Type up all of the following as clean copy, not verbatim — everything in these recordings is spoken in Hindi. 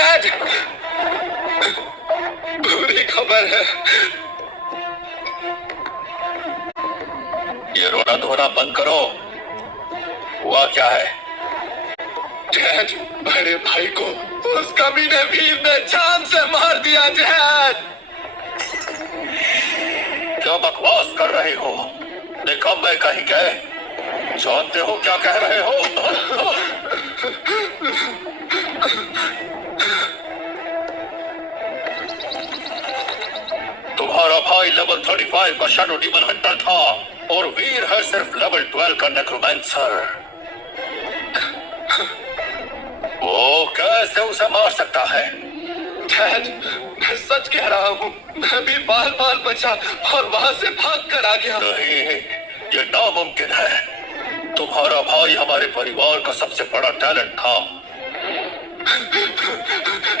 डैड, बुरी खबर है। ये रोना धोना बंद करो। हुआ क्या है? डैड, बड़े भाई को उस कमीने वीर ने जान से मार दिया। डैड, क्या बकवास कर रहे हो? निकम्मे कहीं गए। जानते हो क्या कह रहे हो? तुम्हारा भाई लेवल 35 का शैडो डीमन हंटर था और वीर है सिर्फ लेवल 12 का नेक्रोमैंसर। वो कैसे उसे मार सकता है? डैड, मैं सच कह रहा हूँ। मैं भी बाल बाल बचा और वहां से भाग कर आ गया। नहीं, ये नामुमकिन है। तुम्हारा भाई हमारे परिवार का सबसे बड़ा टैलेंट था।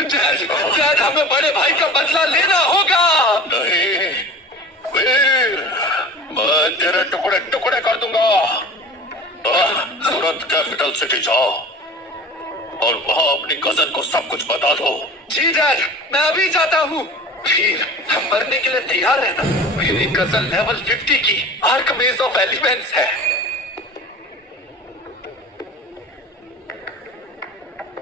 डैड, हमें बड़े भाई का बदला लेना होगा। नहीं वीर, मैं तेरे टुकड़े टुकड़े कर दूंगा। तुरंत कैपिटल सिटी जाओ और वहां अपनी कजन को सब कुछ बता दो। जी डैड, मैं अभी जाता हूँ। वीर, हम मरने के लिए तैयार रहना। मेरी कजन लेवल 50 की आर्कमेज ऑफ एलिमेंट्स है।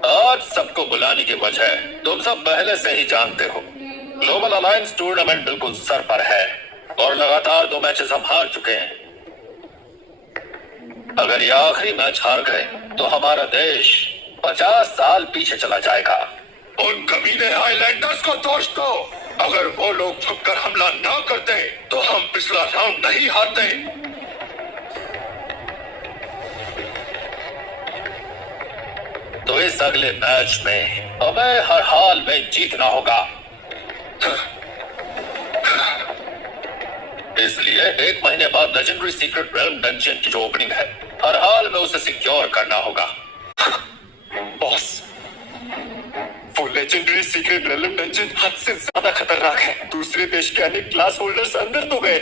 आज सबको बुलाने की वजह तुम सब पहले से ही जानते हो। ग्लोबल अलायंस टूर्नामेंट बिल्कुल सर पर है और लगातार 2 मैचेस हम हार चुके हैं। अगर ये आखिरी मैच हार गए तो हमारा देश 50 साल पीछे चला जाएगा। उन कमीने हाईलैंडर्स को दोष दो। अगर वो लोग झुककर हमला ना करते तो हम पिछला राउंड नहीं हारते। तो इस अगले मैच में हमें हर हाल में जीतना होगा। इसलिए 1 महीने बाद लेजेंडरी सीक्रेट रेल्म डंजन की जो ओपनिंग है, हर हाल में उसे सिक्योर करना होगा। बॉस, वो लेजेंडरी सीक्रेट रेल्म डंजन हद से ज्यादा खतरनाक है। दूसरे देश के अनेक क्लास होल्डर्स अंदर तो गए,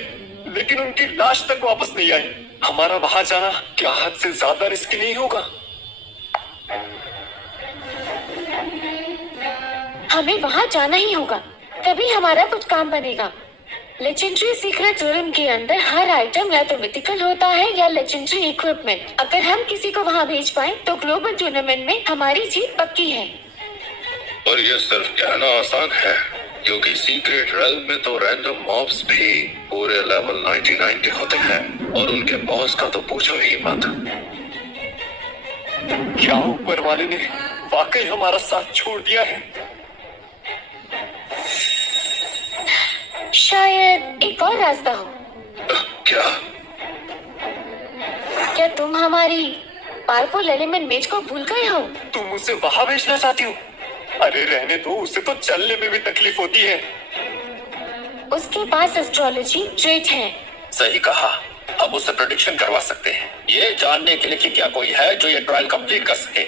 लेकिन उनकी लाश तक वापस नहीं आई। हमारा वहां जाना क्या हद से ज्यादा रिस्की नहीं होगा? हमें वहां जाना ही होगा, तभी हमारा कुछ काम बनेगा। लेजेंडरी सीक्रेट रेल्म के अंदर हर आइटम या तो मिथिकल होता है या लेजेंडरी इक्विपमेंट। अगर हम किसी को वहां भेज पाए तो ग्लोबल टूर्नामेंट में हमारी जीत पक्की है। और ये सिर्फ कहना आसान है, क्योंकि सीक्रेट रेल्म में तो रैंडम मॉब्स भी पूरे लेवल 99 के होते हैं और उनके बॉस का तो पूछो ही मत। क्या ऊपर वाले ने वाकई हमारा साथ छोड़ दिया है? शायद एक और रास्ता हो। क्या? क्या तुम हमारी पावरफुल एलिमेंट मेज को भूल गए हो? तुम उसे वहां भेजना चाहती हो? अरे रहने दो, उसे तो चलने में भी तकलीफ होती है। उसके पास एस्ट्रोलॉजी ट्रेट है। सही कहा, हम उससे प्रेडिक्शन करवा सकते हैं, ये जानने के लिए कि क्या कोई है जो ये ट्रायल कंप्लीट कर सके।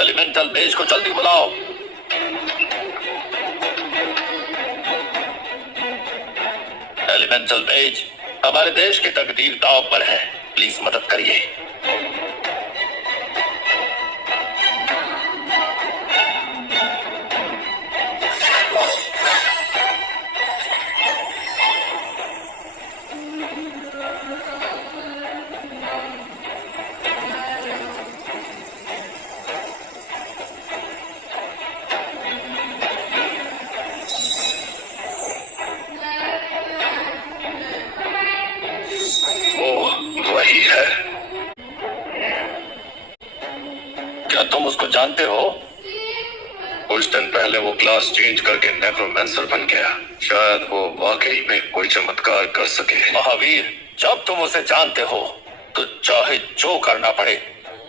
एलिमेंटल मेज को जल्दी बुलाओ। एलिमेंटल मेज, हमारे देश की तकदीर दांव पर है, प्लीज मदद करिए। वही है। क्या तुम उसको जानते हो? कुछ दिन पहले वो क्लास चेंज करके नेक्रोमैंसर बन गया। शायद वो वाकई में कोई चमत्कार कर सके। महावीर, जब तुम उसे जानते हो तो चाहे जो करना पड़े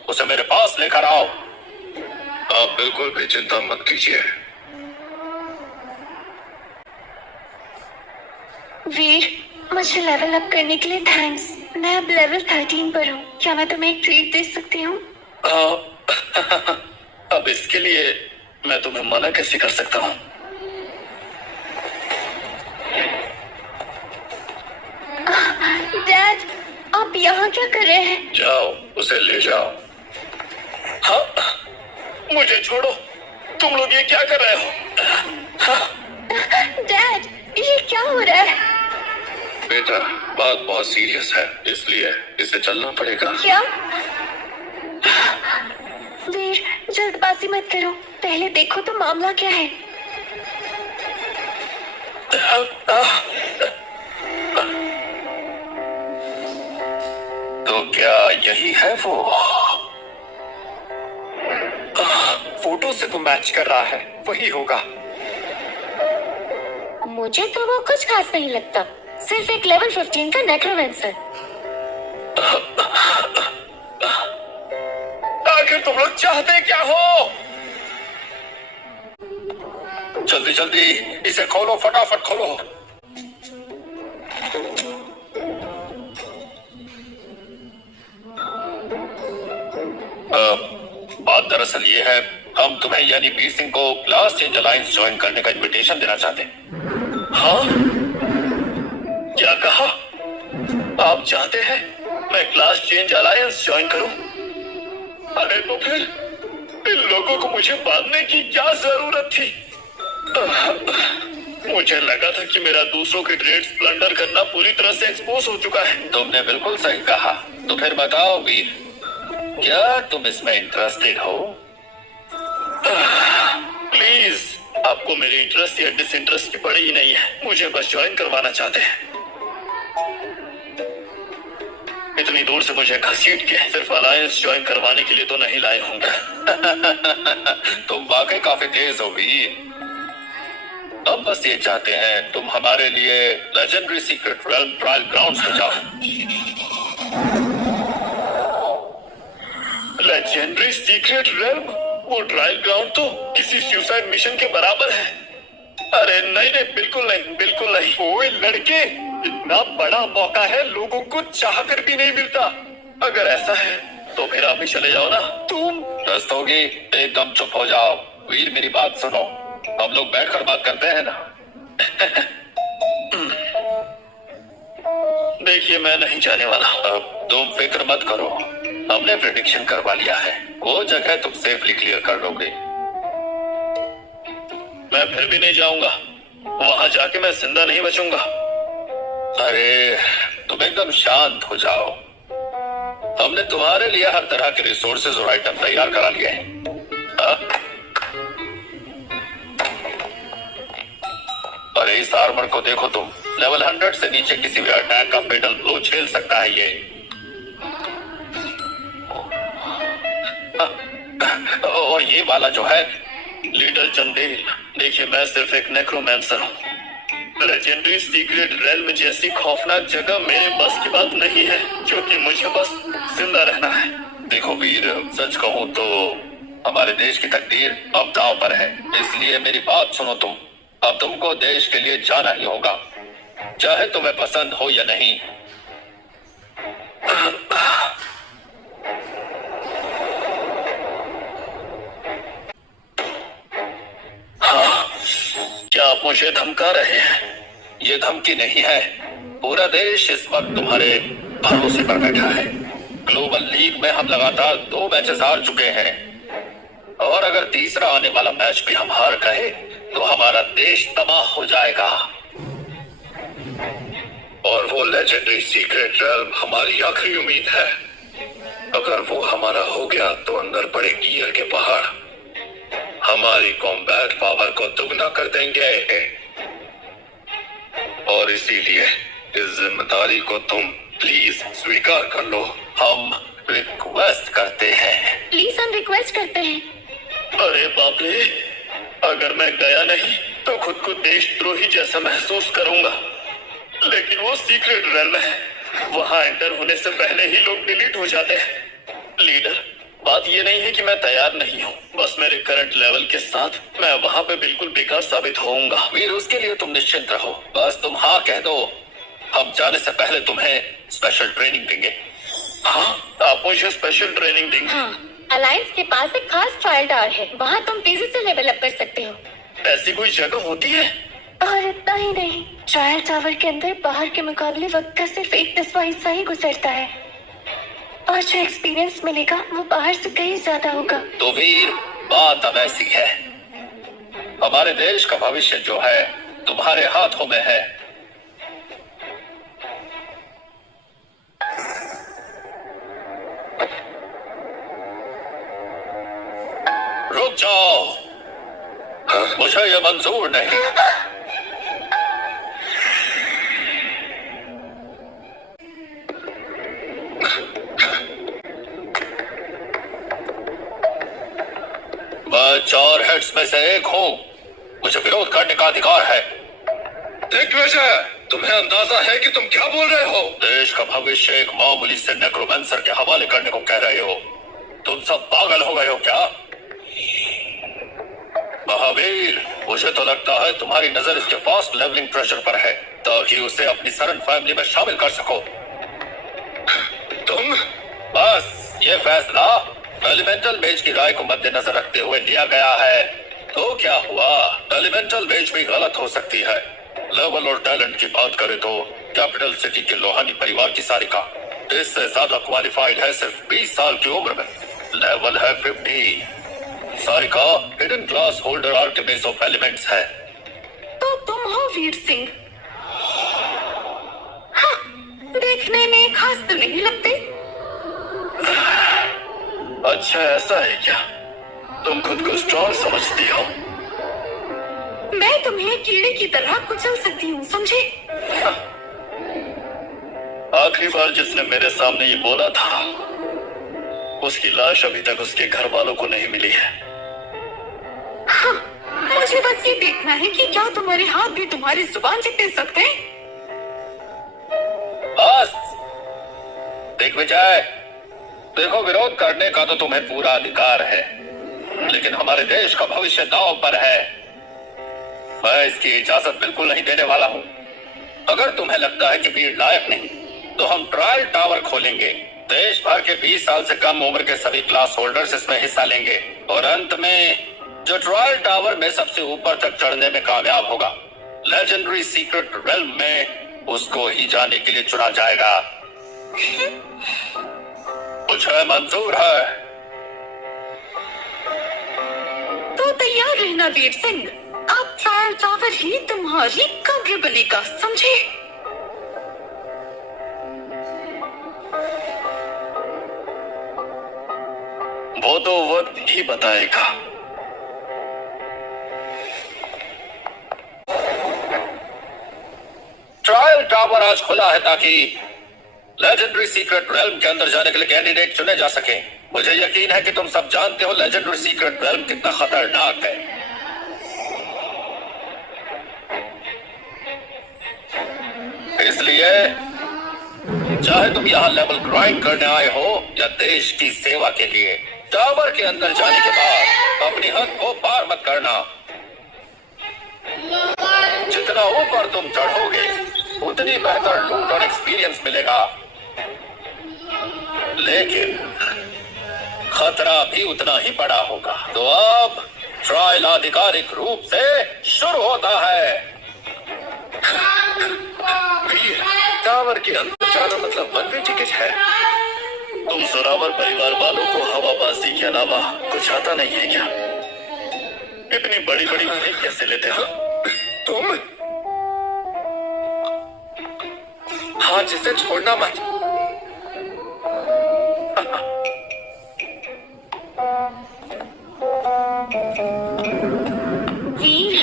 उसे मेरे पास लेकर आओ। आप बिल्कुल भी चिंता मत कीजिए। वीर, मुझे लेवल अप करने के लिए थैंक्स। मैं अब लेवल 13 पर हूँ। क्या मैं तुम्हें एक ट्रीट दे सकती हूँ? अब इसके लिए मैं तुम्हें मना कैसे कर सकता हूँ? डैड, आप यहाँ क्या कर रहे हैं? जाओ, उसे ले जाओ। हाँ, मुझे छोड़ो। तुम लोग ये क्या कर रहे हो? डैड, ये क्या हो रहा है? बेटा, बात बहुत सीरियस है, इसलिए इसे चलना पड़ेगा। क्या? वीर, जल्दबाजी मत करो, पहले देखो तो मामला क्या है। तो क्या यही है वो? फोटो से तो मैच कर रहा है, वही होगा। मुझे तो वो कुछ खास नहीं लगता, सिर्फ एक लेवल 15 का नेक्रोमेंसर। आखिर तुम लोग चाहते क्या हो? जल्दी जल्दी इसे खोलो, फटाफट खोलो। बात दरअसल ये है, हम तुम्हें यानी वीर सिंह को क्लास चेंज अलायंस ज्वाइन करने का इनविटेशन देना चाहते हैं। हाँ? क्या कहा? आप चाहते हैं मैं क्लास चेंज अलायंस ज्वाइन करूं? अरे तो फिर इन लोगों को मुझे बांधने की क्या जरूरत थी? मुझे लगा था कि मेरा दूसरों के ट्रेड्स प्लंडर करना पूरी तरह से एक्सपोज हो चुका है। तुमने बिल्कुल सही कहा। तो फिर बताओ वीर, क्या तुम इसमें इंटरेस्टेड हो? प्लीज, आपको मेरी इंटरेस्ट या डिसइंटरेस्ट की पड़ी ही नहीं है, मुझे बस ज्वाइन करवाना चाहते हैं। इतनी दूर से मुझे घसीट के सिर्फ अलायंस ज्वाइन करवाने के लिए तो नहीं लाए होंगे। तुम वाकई काफी तेज हो वीर। अब बस ये चाहते हैं तुम हमारे लिए legendary secret realm trial grounds में जाओ। Legendary secret realm? वो ट्रायल ग्राउंड तो किसी सुसाइड मिशन के बराबर है। अरे नहीं नहीं, बिल्कुल नहीं, बिल्कुल नहीं। ओए लड़के, इतना बड़ा मौका है, लोगों को चाहकर भी नहीं मिलता। अगर ऐसा है तो फिर आप ही चले जाओ ना। तुम दस्त होगी, एकदम चुप हो जाओ। वीर, मेरी बात सुनो, हम लोग बैठकर बात करते हैं ना। देखिए, मैं नहीं जाने वाला। अब तुम फिक्र मत करो, हमने प्रेडिक्शन करवा लिया है, वो जगह तुम सेफली क्लियर कर लोगे। मैं फिर भी नहीं जाऊंगा, वहां जाके मैं जिंदा नहीं बचूंगा। अरे तुम एकदम शांत हो जाओ, हमने तुम्हारे लिए हर तरह के रिसोर्सेज और आइटम तैयार करा लिए हैं। अरे इस आर्मर को देखो तुम, लेवल 100 से नीचे किसी भी अटैक का फेटल ब्लो झेल सकता है ये। और ये वाला जो है, लीडर चंदेल, देखिए मैं सिर्फ एक नेक्रोमैंसर हूँ। लेजेंडरी सीक्रेट रेल्म जैसी खौफनाक जगह मेरे बस की बात नहीं है, क्योंकि मुझे बस जिंदा रहना है। देखो वीर, सच कहूँ तो हमारे देश की तकदीर अब दांव पर है, इसलिए मेरी बात सुनो तुम। अब तुमको देश के लिए जाना ही होगा, चाहे तुम्हें पसंद हो या नहीं। हाँ, क्या आप मुझे धमका रहे हैं? ये धमकी नहीं है, पूरा देश इस वक्त तुम्हारे भरोसे पर बैठा है। ग्लोबल लीग में हम लगातार 2 मैचेस हार चुके हैं, और अगर तीसरा आने वाला मैच भी हम हार गए तो हमारा देश तबाह हो जाएगा। और वो लेजेंडरी सीक्रेट रेल्म हमारी आखिरी उम्मीद है। अगर वो हमारा हो गया तो अंदर पड़े गियर के पहाड़ हमारी कॉम्बैट पावर को दुगना कर देंगे। और इसीलिए इस जिम्मेदारी को तुम प्लीज स्वीकार कर लो। हम रिक्वेस्ट करते हैं। प्लीज, हम रिक्वेस्ट करते हैं। अरे बाप रे, अगर मैं गया नहीं तो खुद को देशद्रोही जैसा महसूस करूंगा। लेकिन वो सीक्रेट रेल्म है, वहां एंटर होने से पहले ही लोग डिलीट हो जाते हैं। लीडर, बात ये नहीं है कि मैं तैयार नहीं हूँ, बस मेरे करंट लेवल के साथ मैं वहां पे बिल्कुल बेकार साबित होऊंगा। वीर, उसके लिए तुम निश्चिंत रहो, बस तुम हाँ कह दो, हम जाने से पहले तुम्हें स्पेशल ट्रेनिंग देंगे। हाँ, आप मुझे स्पेशल ट्रेनिंग देंगे? हाँ, अलायंस के पास एक खास ट्रायल टावर है, वहाँ तुम तेजी से लेवल अप कर सकते हो। ऐसी कोई जगह होती है? और इतना ही नहीं, ट्रायल टावर के अंदर बाहर के मुकाबले वक्त का सिर्फ 1/10वां हिस्सा ही गुजरता है, और जो एक्सपीरियंस मिलेगा वो बाहर से कहीं ज्यादा होगा। तो वीर, बात अब ऐसी है, हमारे देश का भविष्य जो है तुम्हारे हाथों में है। रुक जाओ, मुझे यह मंजूर नहीं। मैं 4 हेड्स में से एक हूँ, मुझे विरोध करने का अधिकार है। दिग्विजय, तुम्हें अंदाजा है कि तुम क्या बोल रहे हो? देश का भविष्य एक मामूली से नेक्रोमेंसर के हवाले करने को कह रहे हो? तुम सब पागल हो गए हो क्या? महावीर, मुझे तो लगता है तुम्हारी नजर इसके फास्ट लेवलिंग प्रेशर पर है ताकि उसे अपनी सरन फैमिली में शामिल कर सको। तुम बस ये फैसला एलिमेंटल बेज की राय को मद्देनजर रखते हुए लिया गया है। तो क्या हुआ? एलिमेंटल बेज भी गलत हो सकती है। लेवल और टैलेंट की बात करें तो कैपिटल सिटी के लोहानी परिवार की सारिका इससे ज्यादा क्वालिफाइड है सिर्फ 20 साल की उम्र में। लेवल है 50। Sarika hidden class holder alchemist of elements है। तो तुम हो वीर सिंह? हाँ, देखने में खास तो नहीं लगते। अच्छा, ऐसा है क्या? तुम खुद को स्ट्रॉन्ग समझती हो? मैं तुम्हें कीड़े की तरह कुचल सकती हूँ, समझे? आखिरी बार जिसने मेरे सामने ये बोला था उसकी लाश अभी तक उसके घर वालों को नहीं मिली है। हाँ, मुझे बस ये देखना है कि क्या तुम्हारे हाथ भी तुम्हारी जुबान जितने सख्त हैं? बस दिग्विजय, देखो, विरोध करने का तो तुम्हें पूरा अधिकार है, लेकिन हमारे देश का भविष्य दांव पर है। मैं इसकी इजाजत बिल्कुल नहीं देने वाला हूँ। अगर तुम्हें लगता है कि भीड़ लायक नहीं, तो हम ट्रायल टावर खोलेंगे। देश भर के 20 साल से कम उम्र के सभी क्लास होल्डर्स इसमें हिस्सा लेंगे और अंत में जो ट्रायल टावर में सबसे ऊपर तक चढ़ने में कामयाब होगा, लेजेंडरी सीक्रेट रेल्म में उसको ही जाने के लिए चुना जाएगा। मुझे मंजूर है। तो तैयार रहना वीर सिंह, अब ट्रायल टावर ही तुम्हारी कब्र बनेगा, समझे? वो तो वक्त ही बताएगा। ट्रायल टावर आज खुला है ताकि लेजेंडरी सीक्रेट रेल्म के अंदर जाने के लिए कैंडिडेट चुने जा सके। मुझे यकीन है कि तुम सब जानते हो लेजेंडरी सीक्रेट रेल्म कितना खतरनाक है। इसलिए चाहे तुम यहाँ लेवल ग्राइंड करने आए हो या देश की सेवा के लिए, टावर के अंदर जाने के बाद अपनी हद को पार मत करना। जितना ऊपर तुम चढ़ोगे उतनी बेहतर लूट और एक्सपीरियंस मिलेगा, लेकिन खतरा भी उतना ही बड़ा होगा। तो अब ट्रायल आधिकारिक रूप से शुरू होता है। टावर के अंदर जाना मतलब वन वे टिकट है। तुम जोरावर परिवार वालों को हवाबाजी के अलावा कुछ आता नहीं है क्या? इतनी बड़ी बड़ी ब्रेक कैसे लेते हो तुम? हाँ, जिसे छोड़ना मत। वीर,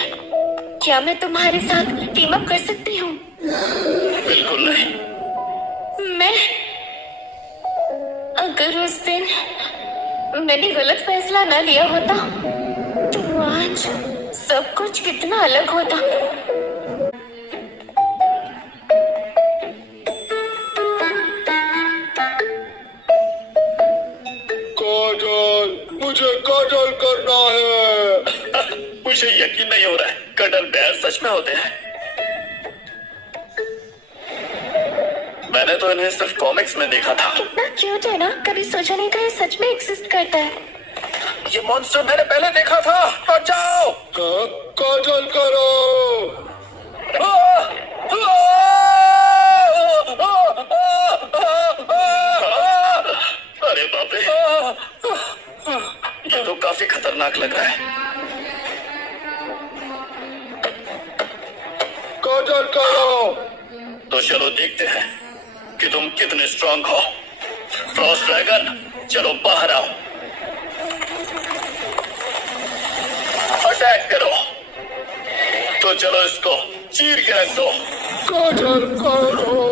क्या मैं तुम्हारे साथ टीम अप कर सकती हूँ? बिल्कुल नहीं। मैं अगर उस दिन मैंने गलत फैसला न लिया होता तो आज सब कुछ कितना अलग होता। काजल, मुझे काजल करना है। मुझे यकीन नहीं हो रहा है कडल बैर सच में होते हैं। मैंने तो इन्हें सिर्फ कॉमिक्स में देखा था। कितना क्यूट है ना, कभी सोचा नहीं था ये सच में एग्जिस्ट करता है। ये मॉन्स्टर मैंने पहले देखा था। बचाओ! काजल करो। अरे बाप रे, ये तो काफी खतरनाक लग रहा है। चलो देखते हैं कि तुम कितने स्ट्रांग हो। फ्रॉस्ट ड्रैगन, चलो बाहर आओ, अटैक करो। तो चलो इसको चीर के रख दो। कटर करो।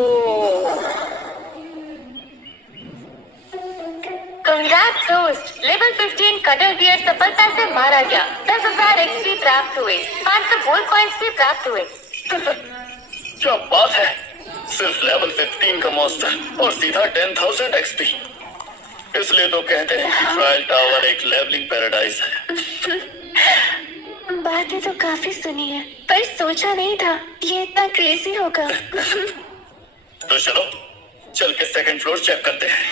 कंग्रेट्स दोस्त, लेवल 15 कटर बियर सफलता से मारा गया। 10,000 XP प्राप्त हुए, 500 गोल्ड कॉइन्स भी प्राप्त हुए। क्या बात है, सिर्फ लेवल 15 का मॉन्स्टर और सीधा 10,000 XP। इसलिए तो कहते हैं कि ट्रायल टावर एक लेवलिंग पैराडाइज है। बातें तो काफी सुनी है, पर सोचा नहीं था ये इतना क्रेजी होगा। तो चलो चल के सेकंड फ्लोर चेक करते हैं।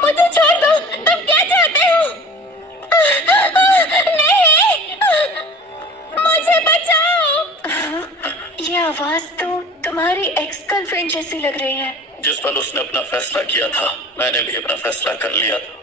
मुझे छोड़ दो, तुम क्या चाहते हो? नहीं, मुझे बचाओ। ये आवाज तो तुम्हारी एक्स गर्लफ्रेंड जैसी लग रही है। जिस पल उसने अपना फैसला किया था, मैंने भी अपना फैसला कर लिया था।